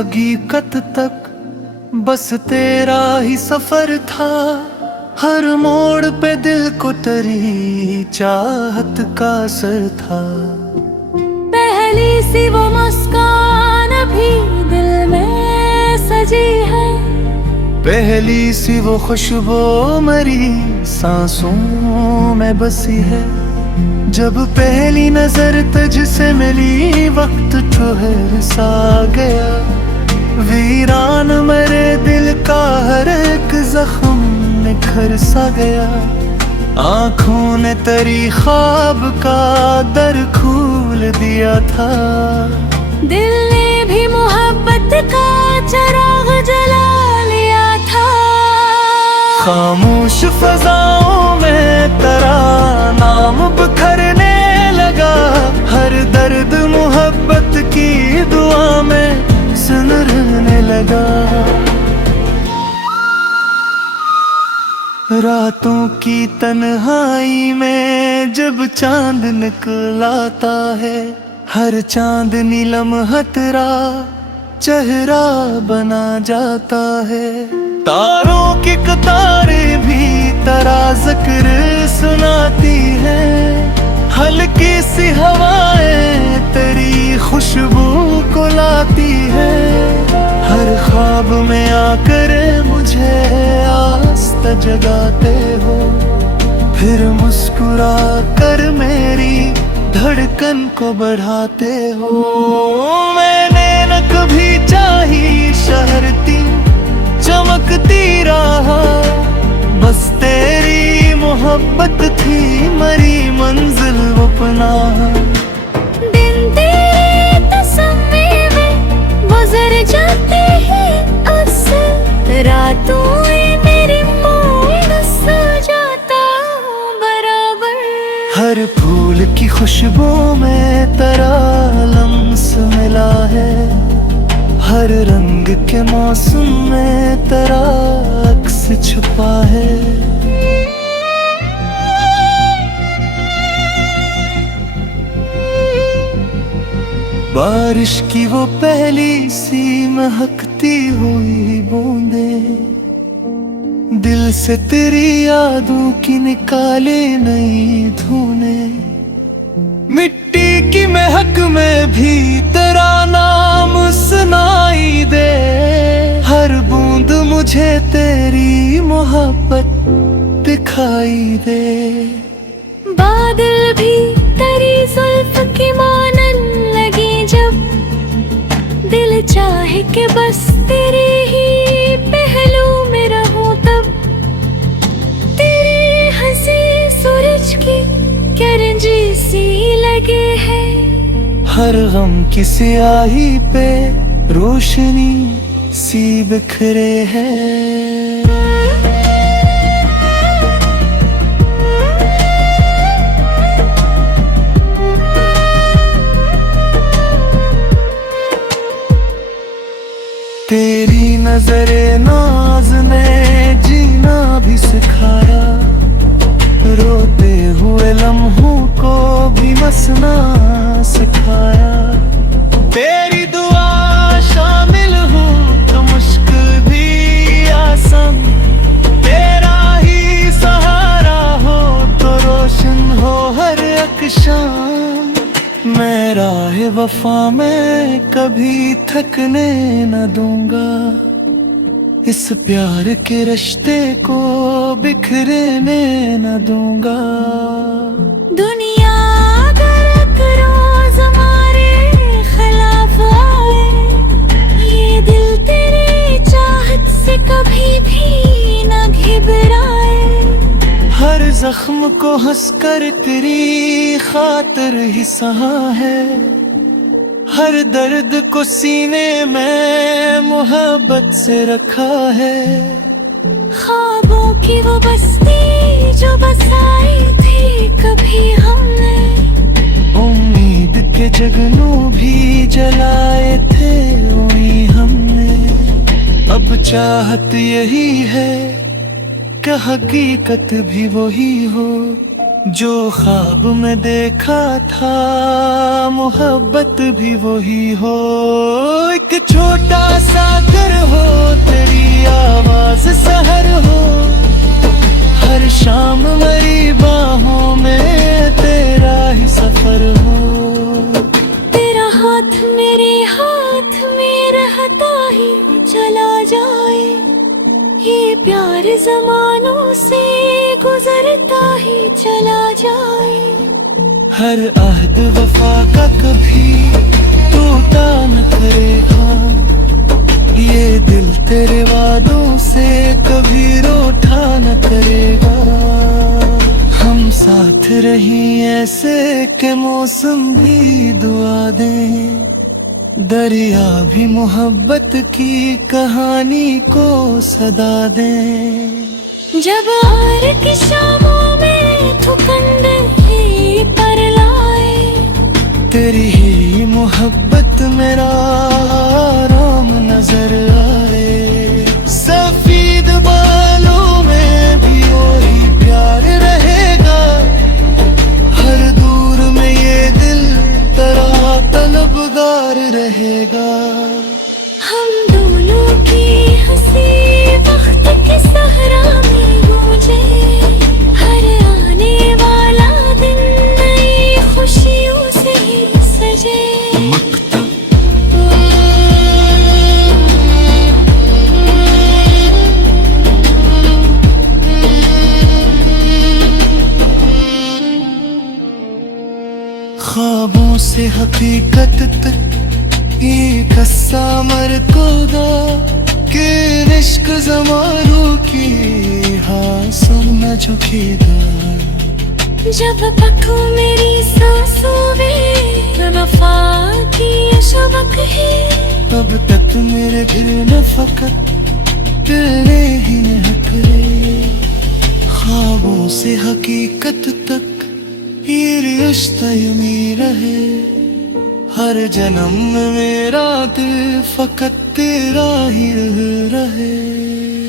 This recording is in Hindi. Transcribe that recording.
हकीकत तक बस तेरा ही सफर था। हर मोड़ पे दिल को तेरी चाहत का असर था। पहली सी वो मुस्कान अभी दिल में सजी है, पहली सी वो खुशबू मेरी सांसों में बसी है। जब पहली नजर तुझसे मिली वक्त ठहर सा गया। वीरान मेरे दिल का हर एक जख्म निखर सा गया। आँखों ने तेरी ख्वाब का दर खोल दिया था। दिल ने भी मोहब्बत का चिराग जला लिया था। खामोश फजाओं में तेरा नाम बिखरने लगा। हर दर्द मोहब्बत की दुआ में सुनरने लगा। रातों की तन्हाई में जब चांद निकल आता है, हर चांदनी लम्हा तेरा चेहरा बना जाता है। तारों की कतारें भी तेरा जिक्र सुनाती है। हल्की सी हवाएं तेरी खुशबू को लाती है। हर ख्वाब में आकर मुझे आस्था जगाते हो। फिर मुस्कुरा कर मेरी धड़कन को बढ़ाते हो। मैंने न कभी चाही शहरती चमकती रहा, बस तेरी मोहब्बत थी मरी मंजिल वो पनाह। दिन तेरे तस्वीर में गुजर जाते हैं अक्सर। रातों में मेरी मूड सो जाता हूँ बराबर। हर फूल की खुशबू में तेरा लम्स मिला है। हर रंग के मौसम में तेरा अक्स छुपा है। बारिश की वो पहली सी महकती हुई बूंदे दिल से तेरी यादों की निकाले नई धुने। मिट्टी की महक में भी तेरा नाम सुनाई दे। हर बूंद मुझे तेरी मोहब्बत दिखाई दे। बादल भी तेरी जुल्फ की मानन लगे जब। दिल चाहे कि बस तेरे ही पहलू में रहूं तब। तेरे हंसी सूरज की किरण सी लगे है। हर गम की स्याही पे रोशनी सी बिखरे है। तेरी नजरे नाज ने जीना भी सिखाया। रोते हुए लम्हों को भी हंसना सिखाया। तेरी दुआ शामिल हूँ तो मुश्किल भी आसान। तेरा ही सहारा हो तो रोशन हो हर एक शाम। मैं राह वफा में कभी थकने न दूंगा। इस प्यार के रिश्ते को बिखरने न दूंगा। दुनिया अगर एक रोज हमारे खिलाफ आए, ये दिल तेरी चाहत से कभी भी न घबराए। हर जख्म को हंसकर तेरी खातिर ही सहा है। हर दर्द को सीने में मोहब्बत से रखा है। ख्वाबों की वो बस्ती जो बसाई थी कभी हमने। उम्मीद के जगनू भी जलाए थे वही हमने। अब चाहत यही है कि हकीकत भी वही हो। जो ख्वाब में देखा था मोहब्बत भी वही हो। एक छोटा सा घर हो, तेरी आवाज सहर हो, हर शाम मेरी बाहों में तेरा ही सफर हो। तेरा हाथ मेरे हाथ में रहता ही चला जाए, ये प्यार जमानों से गुजरता ही चला जाए। हर अहद वफा का कभी टूटा न करेगा, ये दिल तेरे वादों से कभी रूठा न करेगा। हम साथ रही ऐसे के मौसम भी दुआ दें, दरिया भी मोहब्बत की कहानी को सदा दें। जब आर की शामों में थुकंद ही पर लाए, तेरी ही मोहब्बत मेरा आराम नजर आए। सफेद बालों में भी वही प्यार रहेगा, हर दूर में ये दिल तेरा तलबगार रहेगा। हम दोनों की हंसी वक्त के सहरा में गूंजे, हर आने वाला दिन नई खुशियों से ही सजे। ख्वाबों से हकीकत तक ये कस्सा मरकोदा के इश्क जमारू की हाँ सुनना झुकेगा। जब पखू मेरी सांसों में वफा की शबक है, अब तक मेरे दिल न फकत तेरे ही नखरे। ख्वाबों से हकीकत तक ये रिश्ता यूं रहे, हर जन्म में मेरा दिल फकत तेरा ही रहे।